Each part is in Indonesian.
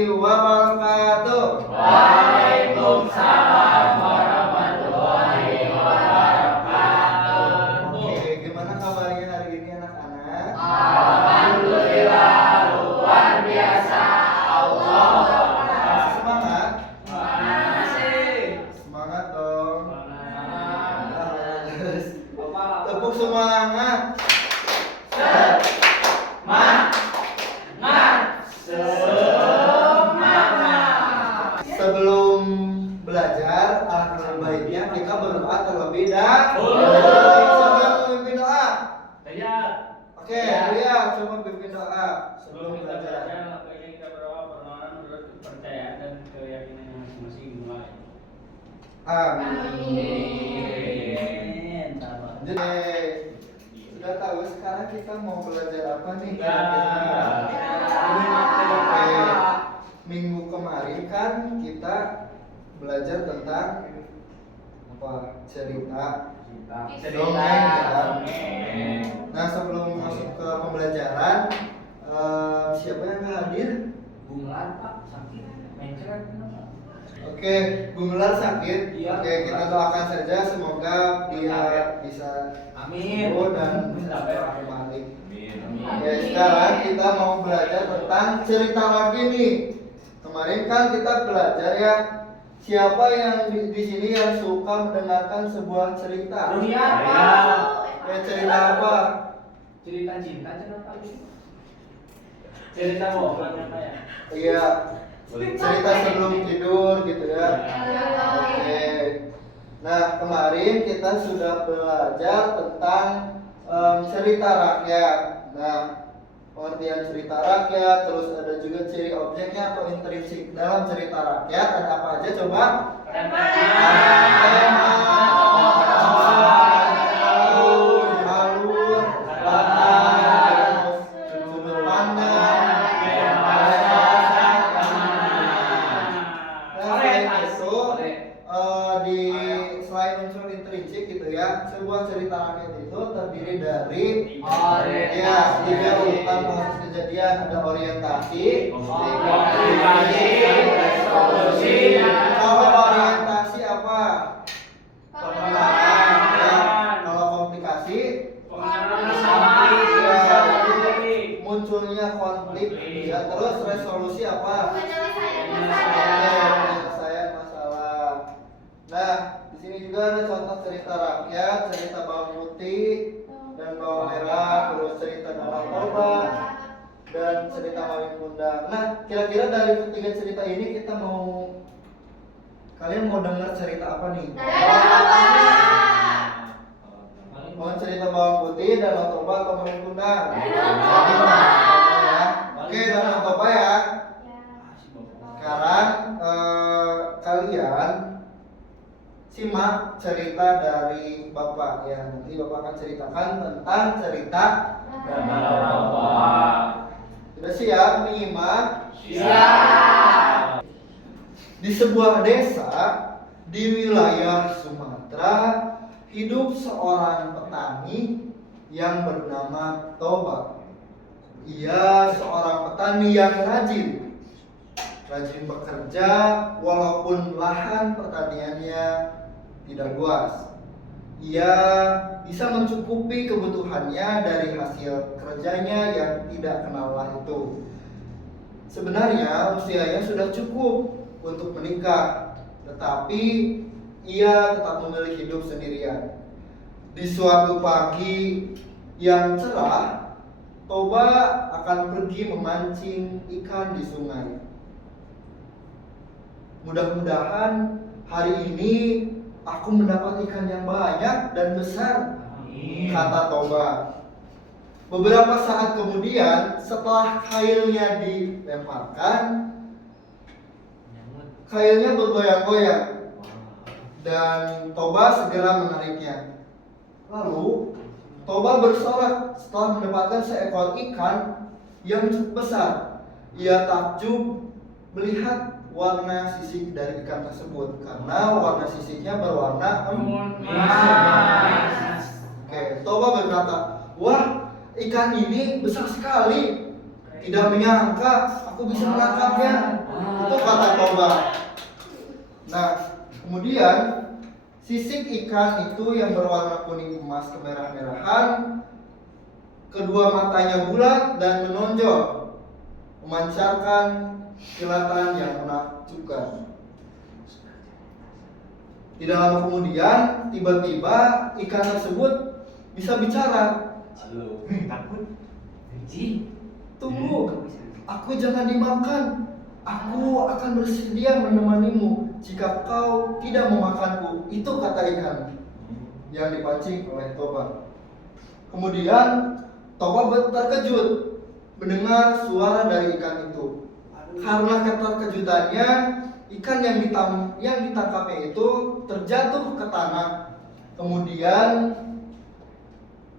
wabarakatuh. Waalaikumsalam warahmatullahi wabarakatuh. Oke, gimana kabarnya hari ini anak-anak? Alhamdulillah luar biasa. Allah Akbar. Semangat? Masih. Semangat dong. Semangat. Tepuk semangat. Sebelum belajar, alangkah baiknya kita berdoa terlebih dahulu. Siapa yang memimpin doa? Oke, ya, coba pimpin doa sebelum Sebelum kita belajar. belajar, baiknya kita berdoa permohonan menurut kepercayaan dan keyakinan yang masing-masing mulai. Amin. Amin. Jadi, sudah tahu sekarang kita mau belajar apa nih? Ya. Oke. Minggu kemarin kan kita belajar tentang apa? Cerita. Dongeng, ya. Nah, sebelum masuk ke pembelajaran, siapa yang hadir? Bungalan Pak sakit. Mencret. Oke, Gumelar sakit. Iya. Oke, kita doakan saja semoga dia bisa Amin. sembuh dan bisa kembali. Oke, sekarang kita mau belajar tentang cerita lagi nih. Kemarin kan kita belajar ya, siapa yang di sini yang suka mendengarkan sebuah cerita? Dunia Pak. Ya, cerita apa? Cerita cinta cerita Cerita ngobrol apa ya? Iya, cerita sebelum tidur gitu ya. Oke. Nah, kemarin kita sudah belajar tentang cerita rakyat. Nah, pengertian cerita rakyat, terus ada juga ciri objeknya atau intrinsik dalam cerita rakyat. Ada apa aja coba? Alur, latar, sudut pandang, selain itu, di selain unsur intrinsik gitu ya, sebuah cerita rakyat itu terdiri dari ya, tiga urutan proses kejadian. Ada orientasi, Komplikasi, resolusi, kalau orientasi apa? Pengenalan, ya. Kalau komplikasi, munculnya konflik, ya. Terus resolusi apa? Penyelesaian masalah. Nah, di sini juga ada contoh cerita rakyat, cerita bawang putih dan bawang merah, terus cerita Danau Toba dan cerita Mawin Kundang. Nah, kira-kira dari ketiga cerita ini kalian mau dengar cerita apa nih? Mau cerita bawang putih, Danau Toba atau Mawin Kundang? Oke, Danau Toba ya. Sekarang kalian simak cerita dari Bapak ya. Nanti Bapak akan ceritakan tentang cerita Danau Toba. Sudah siap menyimak? Siap. Di sebuah desa di wilayah Sumatera hidup seorang petani yang bernama Toba. Ia seorang petani yang rajin bekerja walaupun lahan pertaniannya tidak luas. Ia bisa mencukupi kebutuhannya dari hasil kerjanya yang tidak kenal lelah itu. Sebenarnya usianya sudah cukup untuk menikah, tetapi ia tetap memilih hidup sendirian. Di suatu pagi yang cerah, Toba akan pergi memancing ikan di sungai. Mudah-mudahan hari ini aku mendapat ikan yang banyak dan besar, kata Toba. Beberapa saat kemudian, setelah kailnya dilemparkan, kailnya bergoyang-goyang dan Toba segera menariknya. Lalu Toba bersorak setelah mendapatkan seekor ikan yang cukup besar. Ia takjub melihat warna sisik dari ikan tersebut karena warna sisiknya berwarna emas. Oke, Toba berkata, "Wah, ikan ini besar sekali." tidak menyangka aku bisa menangkapnya. Itu kata Toba. Nah, kemudian sisik ikan itu yang berwarna kuning emas kemerah-merahan, kedua matanya bulat dan menonjol, memancarkan kilatan yang menakjubkan. Tidak lama kemudian, tiba-tiba ikan tersebut bisa bicara. Halo, takut? Tunggu, aku jangan dimakan. Aku akan bersedia menemanimu jika kau tidak memakanku. Itu kata ikan yang dipancing oleh Toba. Kemudian Toba terkejut mendengar suara dari ikan itu. Karena keterkejutannya, ikan yang ditangkapnya itu terjatuh ke tanah. Kemudian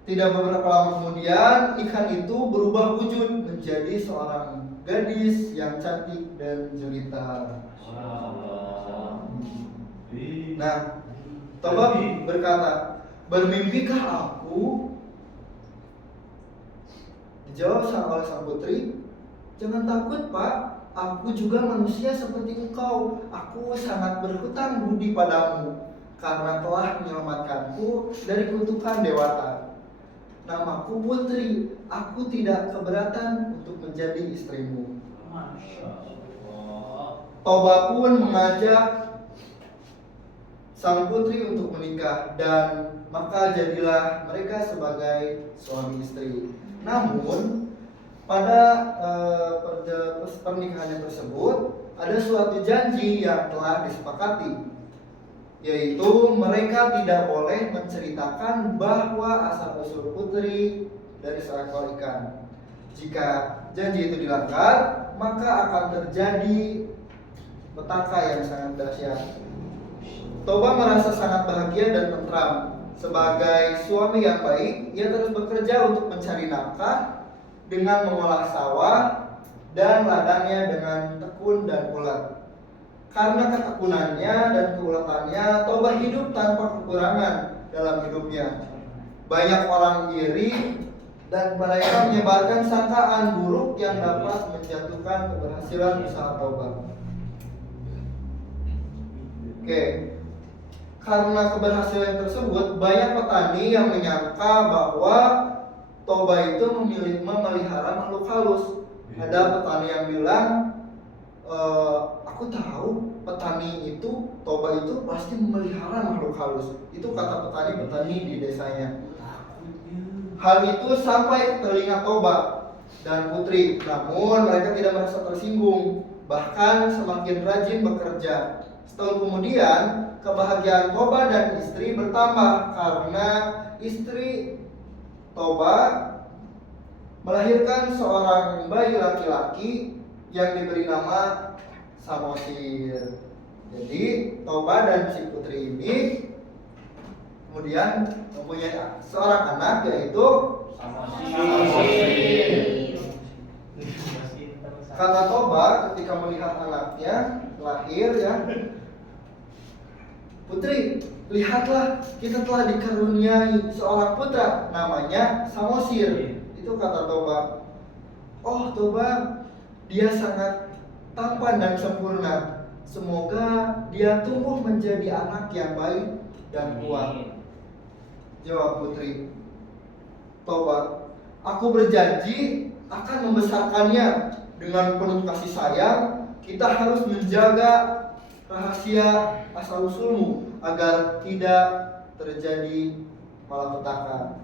tidak beberapa lama kemudian, ikan itu berubah wujud menjadi seorang gadis yang cantik dan jelita. Nah, Toba berkata, "Bermimpikah aku?" Dijawab oleh sang putri, "Jangan takut, Pak. Aku juga manusia seperti engkau. Aku sangat berhutang budi padamu karena telah menyelamatkanku dari kutukan dewata. Namaku Putri. Aku tidak keberatan untuk menjadi istrimu." Masya Allah. Toba pun mengajak sang putri untuk menikah, dan maka jadilah mereka sebagai suami istri. Namun pada pernikahannya tersebut ada suatu janji yang telah disepakati, yaitu mereka tidak boleh menceritakan bahwa asal-usul putri dari seekor ikan. Jika janji itu dilanggar, maka akan terjadi petaka yang sangat dahsyat. Toba merasa sangat bahagia dan tentram. Sebagai suami yang baik, ia terus bekerja untuk mencari nafkah dengan mengolah sawah dan ladangnya dengan tekun dan ulet. Karena ketekunannya dan keulatannya, Toba hidup tanpa kekurangan dalam hidupnya. Banyak orang iri dan mereka menyebarkan sangkaan buruk yang dapat menjatuhkan keberhasilan usaha Toba. Karena keberhasilan tersebut, banyak petani yang menyangka bahwa Toba itu memelihara makhluk halus. Ada petani yang bilang, aku tahu petani itu, Toba itu pasti memelihara makhluk halus. Itu kata petani-petani di desanya. Hal itu sampai ke telinga Toba dan putri, namun mereka tidak merasa tersinggung, bahkan semakin rajin bekerja. Setahun kemudian, kebahagiaan Toba dan istri bertambah karena istri Toba melahirkan seorang bayi laki-laki yang diberi nama Samosir. Jadi Toba dan si putri ini kemudian mempunyai seorang anak, yaitu Samosir. Kata Toba ketika melihat anaknya lahir, ya, "Putri, lihatlah, kita telah dikaruniai seorang putra, namanya Samosir." Itu kata Toba. "Oh Toba, dia sangat tampan dan sempurna. Semoga dia tumbuh menjadi anak yang baik dan kuat." Jawab putri Toba, "Aku berjanji akan membesarkannya dengan penuh kasih sayang. Kita harus menjaga rahasia asal-usulmu agar tidak terjadi malapetaka."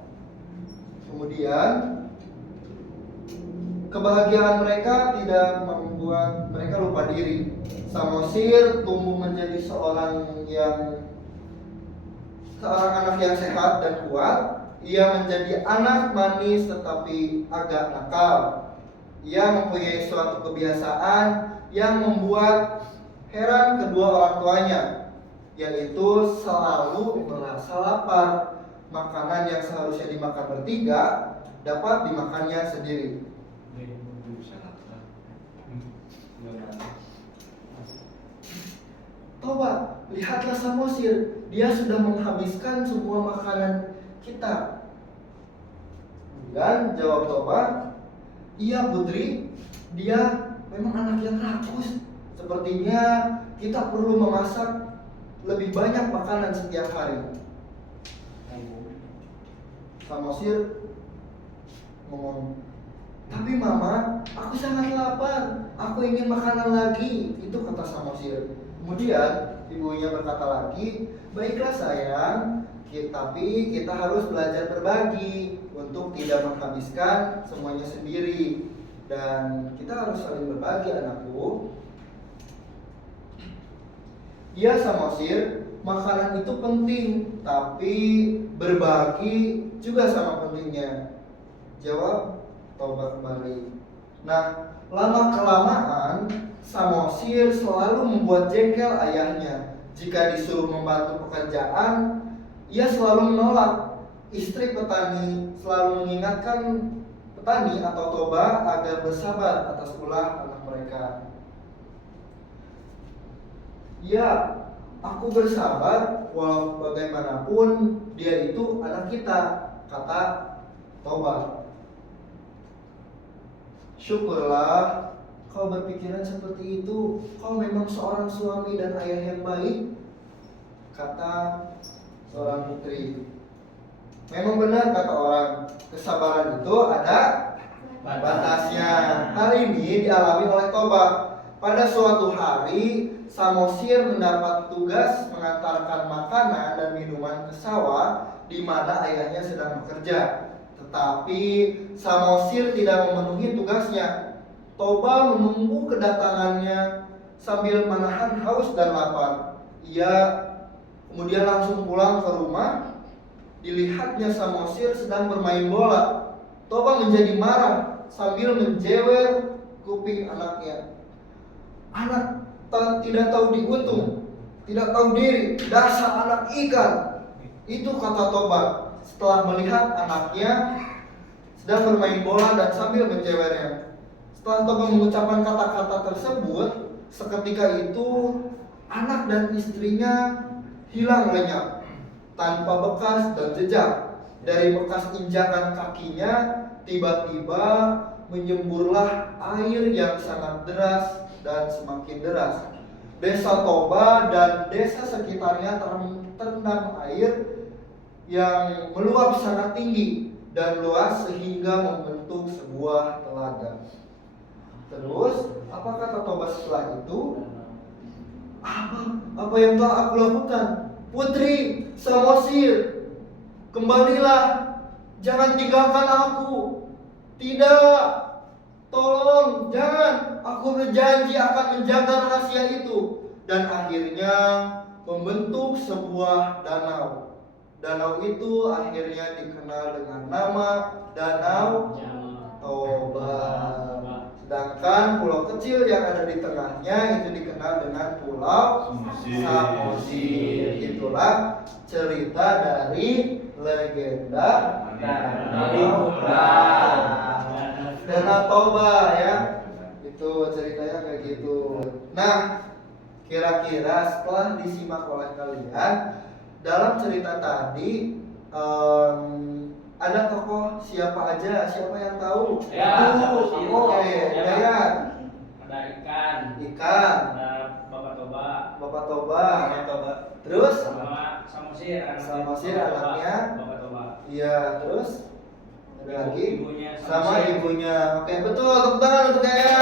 Kemudian kebahagiaan mereka tidak membuat mereka lupa diri. Samosir tumbuh menjadi seorang anak yang sehat dan kuat. Ia menjadi anak manis tetapi agak nakal. Ia mempunyai suatu kebiasaan yang membuat heran kedua orang tuanya, yaitu selalu merasa lapar. Makanan yang seharusnya dimakan bertiga dapat dimakannya sendiri. "Toba, lihatlah Samosir, dia sudah menghabiskan semua makanan kita." Dan jawab Toba, "Iya putri, dia memang anak yang rakus. Sepertinya kita perlu memasak lebih banyak makanan setiap hari. Samosir ngomong, tapi mama, aku sangat lapar, aku ingin makanan lagi. Itu kata Samosir. Kemudian ibunya berkata lagi, baiklah sayang, tapi kita harus belajar berbagi untuk tidak menghabiskan semuanya sendiri. Dan kita harus saling berbagi, anakku. Ya Samosir, makanan itu penting, tapi berbagi juga sama pentingnya, jawab Toba kembali. Nah, lama-kelamaan Samosir selalu membuat jengkel ayahnya. Jika disuruh membantu pekerjaan, ia selalu menolak. Istri petani selalu mengingatkan petani atau Toba agar bersabar atas ulah anak mereka. Ya, aku bersabar walau bagaimanapun dia itu anak kita, kata Toba. Syukurlah kau berpikiran seperti itu. Kau memang seorang suami dan ayah yang baik, kata seorang putri. Memang benar kata orang, kesabaran itu ada batasnya. Hal ini dialami oleh Toba. Pada suatu hari, Samosir mendapat tugas mengantarkan makanan dan minuman ke sawah di mana ayahnya sedang bekerja. Tetapi Samosir tidak memenuhi tugasnya. Toba menunggu kedatangannya sambil menahan haus dan lapar. Ia kemudian langsung pulang ke rumah. Dilihatnya Samosir sedang bermain bola. Toba menjadi marah sambil menjewer kuping anaknya. Anak tidak tahu diuntung, tidak tahu diri, dasar anak ikan. Itu kata Toba setelah melihat anaknya sedang bermain bola dan sambil menjewernya. Setelah Toba mengucapkan kata-kata tersebut, seketika itu anak dan istrinya hilang lenyap tanpa bekas dan jejak. Dari bekas injakan kakinya, tiba-tiba menyemburlah air yang sangat deras dan semakin deras. Desa Toba dan desa sekitarnya terendam air yang meluap sangat tinggi dan luas sehingga membentuk sebuah telaga. Terus, apa kata Toba setelah itu? Apa yang telah aku lakukan? Putri, Samosir, kembalilah, jangan tinggalkan aku. Tidak, tolong, jangan. Aku berjanji akan menjaga rahasia itu. Dan akhirnya membentuk sebuah danau. Danau itu akhirnya dikenal dengan nama Danau Toba. Sedangkan pulau kecil yang ada di tengahnya itu dikenal dengan Pulau Samosir. Itulah cerita dari legenda Danau Toba ya. Itu ceritanya kayak gitu. Nah, kira-kira setelah disimak oleh kalian, dalam cerita tadi ada tokoh siapa aja? Siapa yang tahu? Ya, Oke, ya. Ada ikan. Ikan. Ada Bapak Toba. Bapak Toba. Terus? Sama Samosir. Samosir anaknya. Bapak Toba. Iya, terus? Ada lagi? Ibunya Sama Samosir. ibunya. Oke, betul. Tepuk tangan untuk saya.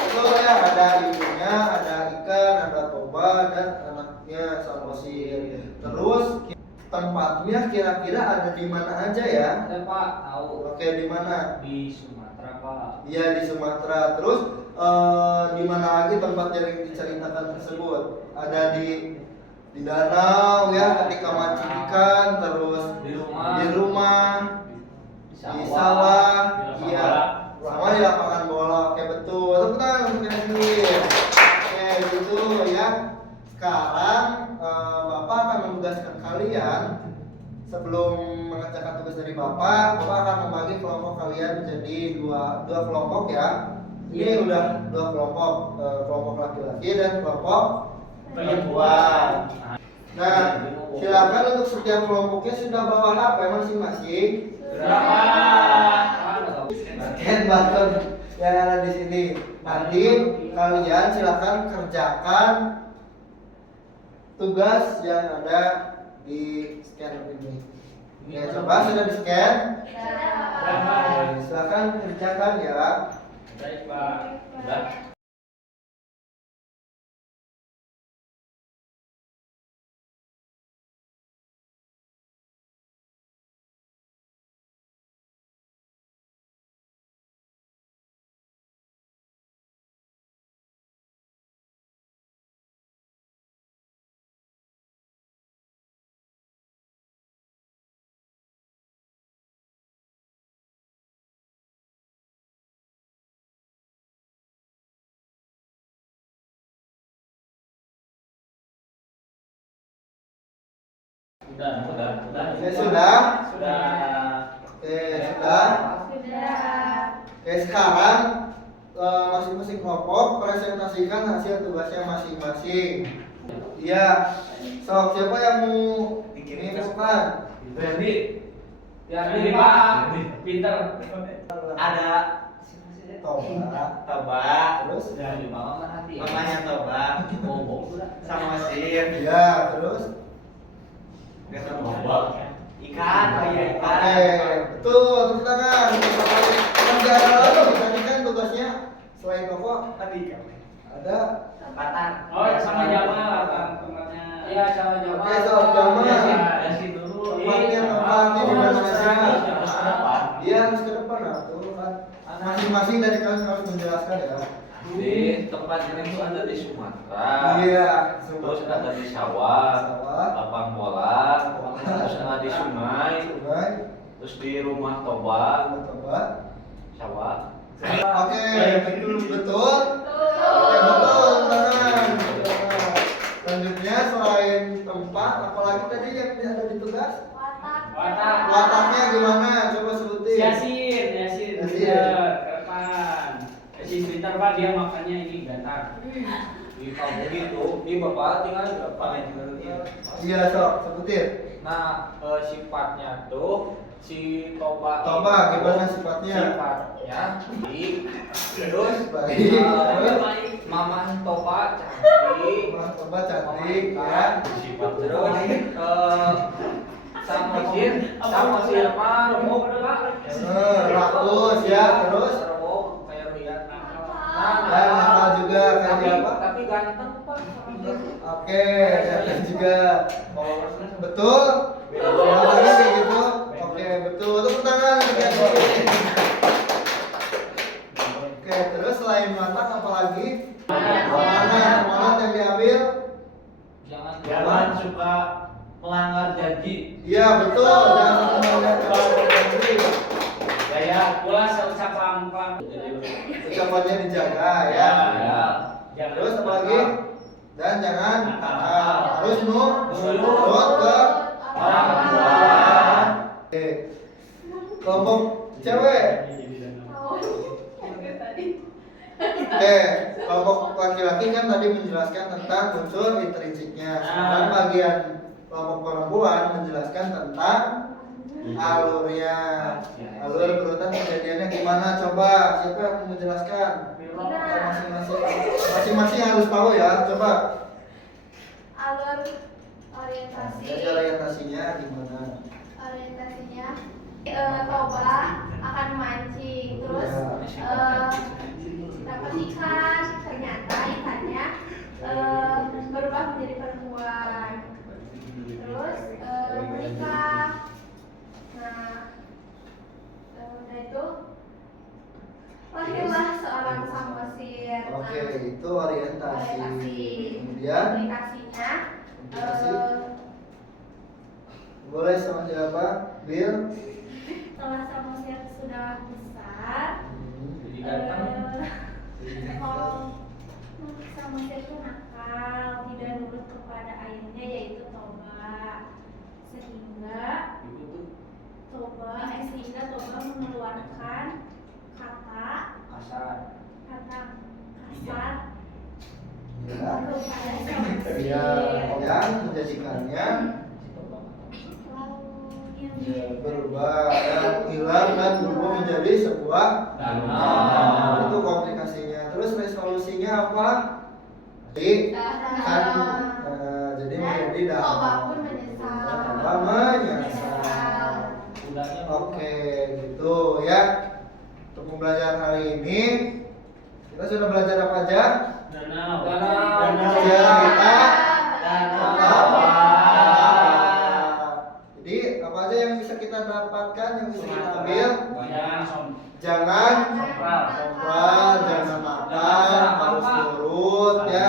Betul ya, ada ibunya, ada ikan, ada Toba dan anaknya Samosir. Terus tempatnya kira-kira ada di mana aja ya? Ada Pak, tahu. Oke, di mana? Di Sumatera Pak. Iya, di Sumatera. Terus di mana lagi tempat yang diceritakan tersebut? Ada di danau ya, ketika mancing ikan, terus Di di rumah, di sawah. sawah, Di iya, lapangan sama di lapangan bola. Oke, betul. Tepuk tangan untuk Henry. Oke, gitu ya. Sekarang Bapak akan menugaskan kalian. Sebelum mengerjakan tugas dari Bapak akan membagi kelompok kalian menjadi dua kelompok ya. Ini udah dua kelompok, kelompok laki-laki dan kelompok perempuan. Nah, silakan untuk setiap kelompoknya sudah bawa HP masing-masing. Berapa? Sekian button. yang ada di sini. Nanti kalian silakan kerjakan tugas yang ada di scanner ini. Ya, coba sudah di scan. Silakan kerjakan ya. Baik, Pak. Udah. Udah. Oke, sudah. Sudah. Oke, sudah. Oke, sekarang masing-masing kelompok presentasikan hasil tugasnya masing-masing. Iya. Sok, siapa yang mau menginfokan? Berarti Ini Pak. Pinter. Ada Toba. Terus? dari mama nanti. mamanya Toba Bobo. sama Sir Iya, terus? ikan kayak Oke, ikan betul, tepuk tangan. Negara lalu tadi kan tugasnya selain Koko tadi kan ada. patah Oh, sama Jamal tempatnya. Iya, sama Jamal. Oke, sama Jamal. Yasin dulu. Tempatnya di mana saja. Harus ke depan. Iya, harus ke depan lah. Tuh kan. Masing-masing dari kalian harus menjelaskan ya. Di tempat ini tuh ada di Sumatera, Iya, terus ada di sawah, Sawah. lapang bola, terus ada di sungai, Sungai, terus di rumah Toba, Toba. sawah. Oke, betul betul. Oke, betul, tangan. Selanjutnya selain tempat, apalagi tadi yang ada di tugas? Watak. Wataknya gimana? Coba sebutin. Yasin. Yasin. Pinter. Ke depan. Yasin pinter Pak, dia makannya ini ganteng. Di kamu gitu, di bapak tinggal berapa? Iya, sok, sebutin. Nah, sifatnya tuh si Toba. Toba, itu gimana sifatnya? Sifatnya baik. Terus Baik. eh, Mama Toba cantik. Mas Toba cantik ya. Terus sama Sir mah remuk Pak. Rakus ya, terus Remuk kayak Rian. dan nakal juga kayak tapi, siapa? tapi ganteng Pak. Oke, dan juga betul. Apalagi kayak gitu. Oke, betul. Tepuk tangan. Oke, terus selain matak apalagi? Mana yang diambil? Jangan suka melanggar janji. Iya, betul. Jangan sampai melanggar janji. Gaya Pula seucapan Pak. Ucapannya dijaga ya. ya. Terus apa lagi? Dan jangan harus nurut ke orang tua. Oke. Kelompok cewek. Oke, kelompok laki-laki kan tadi menjelaskan tentang unsur intrinsiknya. Sekarang bagian kelompok perempuan menjelaskan tentang alurnya. Alur berurutan kejadiannya gimana? Coba siapa yang mau menjelaskan? Masing-masing harus tahu ya. Coba. Alur orientasi. Jadi orientasinya gimana? Orientasinya Toba akan mancing, terus dapat ikan, ternyata ikannya berubah menjadi perempuan, terus menikah. Nah, udah itu lahirlah seorang Samosir. Oke, itu orientasi. Kemudian Aplikasinya boleh sama siapa? Bill. setelah Samosir sudah besar, Jadi ganteng. kalau Samosir itu nakal, tidak nurut kepada ayahnya yaitu Toba, sehingga Toba mengeluarkan kata Kasar. kasar Ya. kepada Samosir. Ya, yang menjadikannya Lalu yang Ya, berubah dan hilang dan berubah menjadi sebuah danau. Itu komplikasinya. Terus resolusinya apa? Jadi kan jadi menjadi danau. Toba pun menyesal. Toba menyesal. Oke, gitu ya. Untuk pembelajaran hari ini kita sudah belajar apa aja? Danau. Sejarah kita. Danau. Jadi apa aja yang bisa kita dapatkan, yang bisa kita ambil? Jangan Jangan sompral, jangan nakal, harus nurut ya.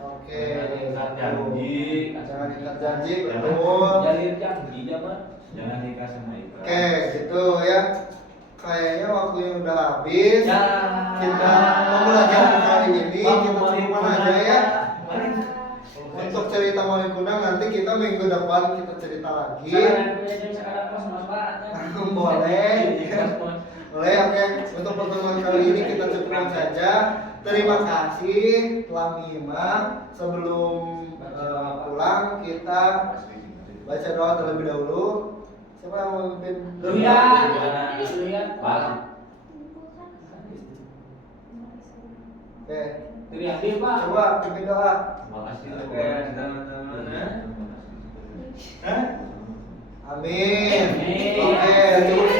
Oke. Jangan ingkar janji. Jangan ingkar janji, betul. Jalin janji zaman. Jangan nikah sama Ika. Oke, gitu ya. Kayaknya waktunya udah habis. Ya. Kita pembelajaran kali ini kita cukupkan aja ya. Untuk cerita Malin Kundang nanti kita minggu depan kita cerita lagi. Boleh. Boleh, oke. Untuk pertemuan kali ini kita cukupkan saja. Terima kasih telah menyimak. Sebelum pulang kita baca doa terlebih dahulu. Siapa yang mau memimpin? Lihat. Pak. Oke. Lihat Pak. Coba pimpin doa. Terima kasih Oke, teman-teman. Amin. Amin. Oke, cukup